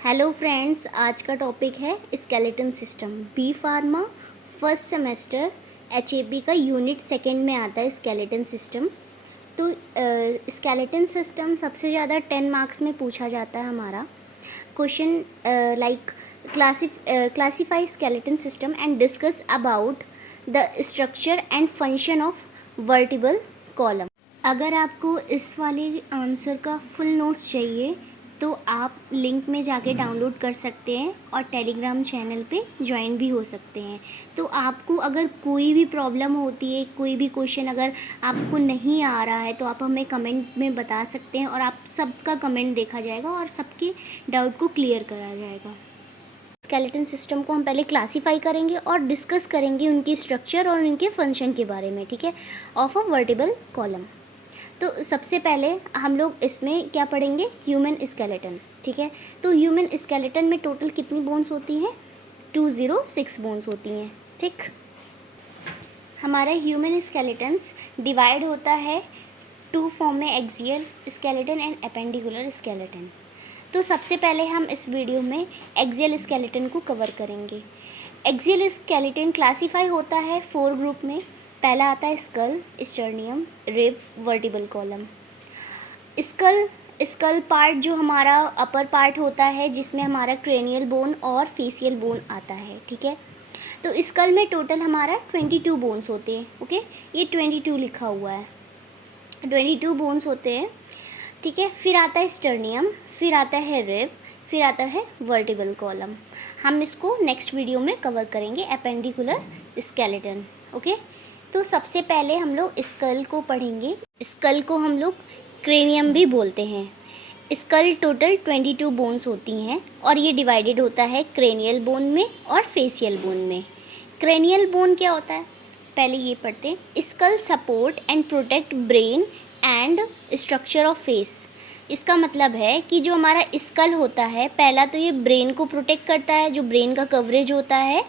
Hello friends, आज का topic है skeleton system. B pharma first semester HAP का यूनिट सेकंड में आता है स्केलेटन सिस्टम। तो स्केलेटन सिस्टम सबसे ज़्यादा 10 मार्क्स में पूछा जाता है हमारा question. Like classify skeleton system and discuss about the structure and function of vertebral column. अगर आपको इस वाले आंसर का फुल नोट चाहिए तो आप लिंक में जाके डाउनलोड कर सकते हैं और टेलीग्राम चैनल पे ज्वाइन भी हो सकते हैं। तो आपको अगर कोई भी प्रॉब्लम होती है, कोई भी क्वेश्चन अगर आपको नहीं आ रहा है तो आप हमें कमेंट में बता सकते हैं और आप सबका कमेंट देखा जाएगा और सबके डाउट को क्लियर करा जाएगा। स्केलेटन सिस्टम को हम पहले क्लासीफाई करेंगे और डिस्कस करेंगे उनकी स्ट्रक्चर और उनके फंक्शन के बारे में, ठीक है, ऑफ अ वर्टिबल कॉलम। तो सबसे पहले हम लोग इसमें क्या पढ़ेंगे, ह्यूमन स्केलेटन, ठीक है। तो ह्यूमन स्केलेटन में टोटल कितनी बोन्स होती हैं? 206 बोन्स होती हैं, ठीक। हमारा ह्यूमन स्केलेटन्स डिवाइड होता है 2 फॉर्म में, axial skeleton and appendicular skeleton. तो सबसे पहले हम इस वीडियो में एक्सियल स्केलेटन को कवर करेंगे। एक्सियल स्केलेटन क्लासीफाई होता है 4 ग्रुप में। पहला आता है skull, sternum, rib, vertebral column. Skull part जो हमारा अपर पार्ट होता है जिसमें हमारा क्रेनियल बोन और फेशियल बोन आता है, ठीक है। तो स्कल में टोटल हमारा 22 बोन्स होते हैं, ओके, ये 22 लिखा हुआ है, 22 बोन्स होते हैं, ठीक है। फिर आता है स्टर्नियम, फिर आता है रिब, फिर आता है वर्टिबल कॉलम। हम इसको नेक्स्ट वीडियो में कवर करेंगे, एपेंडिकुलर स्केलेटन, ओके। तो सबसे पहले हम लोग स्कल को पढ़ेंगे। स्कल को हम लोग क्रेनियम भी बोलते हैं। स्कल टोटल 22 बोन्स होती हैं और ये डिवाइडेड होता है क्रेनियल बोन में और फेशियल बोन में। क्रेनियल बोन क्या होता है, पहले ये पढ़ते हैं। Skull support and protect brain and structure of face. इसका मतलब है कि जो हमारा स्कल होता है, पहला तो ये ब्रेन को प्रोटेक्ट करता है, जो ब्रेन का कवरेज होता है,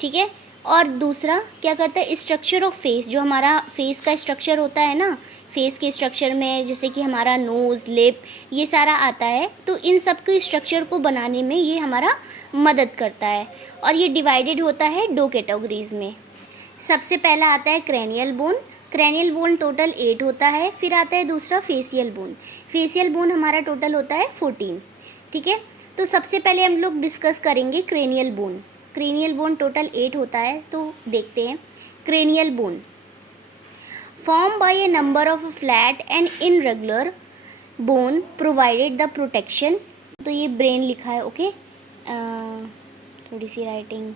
ठीक है। और दूसरा क्या करता है, स्ट्रक्चर ऑफ फेस, जो हमारा फेस का स्ट्रक्चर होता है ना, फेस के स्ट्रक्चर में जैसे कि हमारा नोज़, लिप, ये सारा आता है। तो इन सब के स्ट्रक्चर को बनाने में ये हमारा मदद करता है। और ये डिवाइडेड होता है 2 कैटेगरीज में। सबसे पहला आता है cranial bone. Cranial bone total 8 होता है। फिर आता है दूसरा फेशियल बोन। फेशियल बोन हमारा टोटल होता है 14, ठीक है। तो सबसे पहले हम लोग डिस्कस करेंगे cranial bone. Cranial bone total 8 होता है, तो देखते हैं। Cranial bone form by A number of flat and irregular bone provided the protection. तो ये ब्रेन लिखा है, ओके, थोड़ी सी राइटिंग,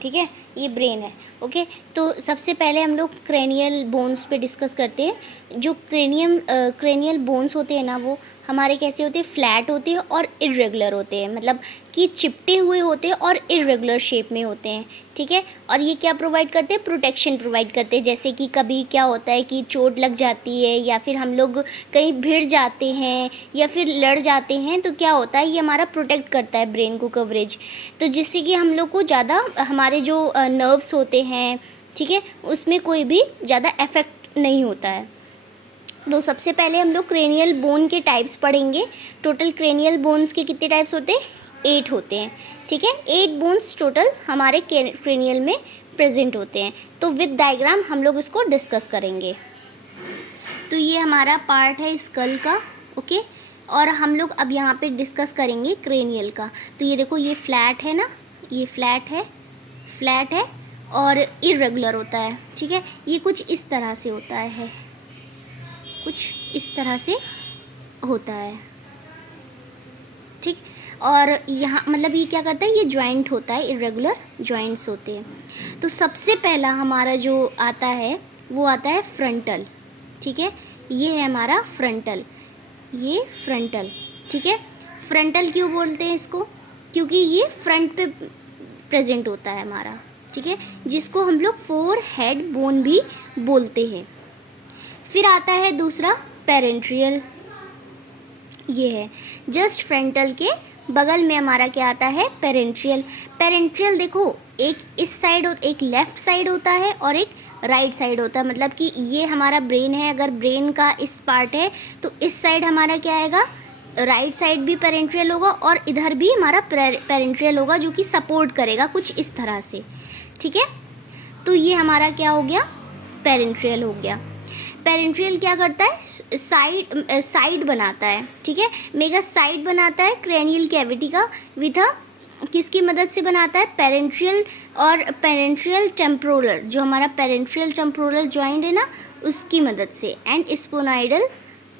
ठीक है, ये ब्रेन है, ओके। तो सबसे पहले हम लोग क्रेनियल बोन्स पे डिस्कस करते हैं। जो क्रेनियल बोन्स होते हैं ना, वो हमारे कैसे होते हैं, फ्लैट होते हैं और इरेगुलर होते हैं, मतलब कि चिपटे हुए होते हैं और इरेगुलर शेप में होते हैं, ठीक है। और ये क्या प्रोवाइड करते हैं, प्रोटेक्शन प्रोवाइड करते हैं। जैसे कि कभी क्या होता है कि चोट लग जाती है या फिर हम लोग कहीं भिड़ जाते हैं या फिर लड़ जाते हैं, तो क्या होता है, ये हमारा प्रोटेक्ट करता है ब्रेन को, कवरेज। तो जिससे कि हम लोग को ज़्यादा हमारे जो नर्व्स होते हैं, ठीक है, उसमें कोई भी ज़्यादा इफेक्ट नहीं होता है। तो सबसे पहले हम लोग क्रेनियल बोन के टाइप्स पढ़ेंगे। टोटल क्रेनियल बोन्स के कितने टाइप्स होते हैं, 8 होते हैं, ठीक है। 8 बोन्स टोटल हमारे क्रेनियल में प्रेजेंट होते हैं। तो विद डायग्राम हम लोग इसको डिस्कस करेंगे। तो ये हमारा पार्ट है स्कल का, ओके। और हम लोग अब यहाँ पे डिस्कस करेंगे क्रेनियल का। तो ये देखो, ये फ्लैट है ना, ये फ्लैट है और इरेगुलर होता है, ठीक है। ये कुछ इस तरह से होता है, कुछ इस तरह से होता है, ठीक। और यहाँ मतलब ये क्या करता है, ये जॉइंट होता है, इरेगुलर जॉइंट्स होते हैं। तो सबसे पहला हमारा जो आता है वो आता है फ्रंटल, ठीक है। ये है हमारा फ्रंटल, ये फ्रंटल, ठीक है। फ्रंटल क्यों बोलते हैं इसको, क्योंकि ये फ्रंट पे प्रेजेंट होता है हमारा, ठीक है, जिसको हम लोग 4 हेड बोन भी बोलते हैं। फिर आता है दूसरा पेरेंट्रियल, ये है जस्ट फ्रंटल के बगल में हमारा क्या आता है, पेरेंट्रियल। पेरेंट्रियल देखो, एक इस साइड और एक लेफ़्ट साइड होता है और एक राइट साइड होता है। मतलब कि ये हमारा ब्रेन है, अगर ब्रेन का इस पार्ट है तो इस साइड हमारा क्या आएगा, राइट साइड भी पेरेंट्रियल होगा और इधर भी हमारा पेरेंट्रियल होगा जो कि सपोर्ट करेगा कुछ इस तरह से, ठीक है। तो ये हमारा क्या हो गया, पेरेंट्रियल हो गया। पेरेंट्रियल क्या करता है, साइड बनाता है, ठीक है। मेगा साइड बनाता है क्रेनियल कैविटी का विथ किसकी मदद से बनाता है, पेरेंट्रियल और पेरेंट्रियल टेम्पोरल, जो हमारा पेरेंट्रियल टेम्पोरल जॉइंट है ना उसकी मदद से। एंड स्पोनाइडल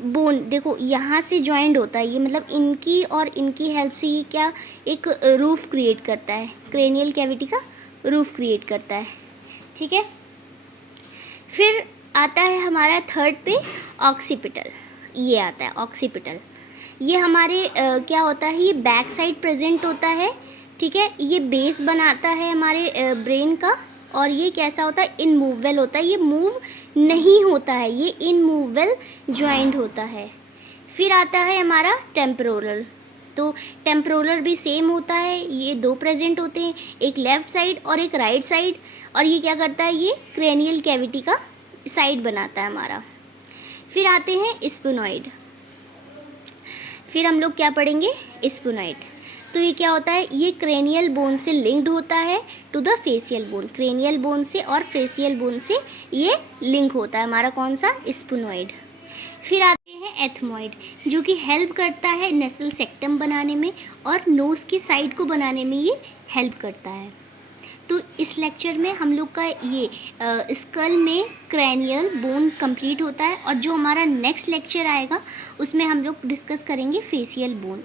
बोन देखो यहाँ से जॉइंट होता है ये, मतलब इनकी और इनकी हेल्प से ये क्या एक रूफ क्रिएट करता है, क्रेनियल कैविटी का रूफ क्रिएट करता है, ठीक है। फिर आता है हमारा थर्ड पे ऑक्सीपिटल, ये आता है ऑक्सीपिटल। ये हमारे क्या होता है, ये बैक साइड प्रेजेंट होता है, ठीक है। ये बेस बनाता है हमारे ब्रेन का, और ये कैसा होता है, इनमूवेबल होता है, ये मूव नहीं होता है, ये इनमूवेबल जॉइंट होता है। फिर आता है हमारा टेम्पोरल, तो टेम्पोरल भी सेम होता है, ये दो प्रेजेंट होते हैं, एक लेफ़्ट साइड और एक राइट साइड, और ये क्या करता है, ये क्रेनियल कैविटी का साइड बनाता है हमारा। फिर आते हैं स्फिनॉइड, फिर हम लोग क्या पढ़ेंगे, स्फिनॉइड। तो ये क्या होता है, ये क्रेनियल बोन से लिंक्ड होता है to the facial bone, cranial bone से और फेशियल बोन से ये लिंक होता है हमारा कौन सा, स्फिनॉइड। फिर आते हैं एथमॉइड, जो कि हेल्प करता है नेसल सेक्टम बनाने में और नोज़ की साइड को बनाने में ये हेल्प करता है। तो इस लेक्चर में हम लोग का ये स्कल में क्रैनियल बोन कंप्लीट होता है, और जो हमारा नेक्स्ट लेक्चर आएगा उसमें हम लोग डिस्कस करेंगे फेशियल बोन।